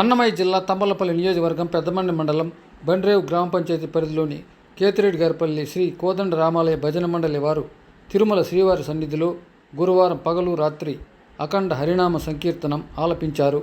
అన్నమయ్య జిల్లా తంబలపల్లి నియోజకవర్గం పెద్దమండి మండలం బండ్రేవు గ్రామ పంచాయతీ పరిధిలోని కేతిరెడ్డి గారిపల్లి శ్రీ కోదండ రామాలయ భజన మండలి వారు తిరుమల శ్రీవారి సన్నిధిలో గురువారం పగలు రాత్రి అఖండ హరినామ సంకీర్తనం ఆలపించారు.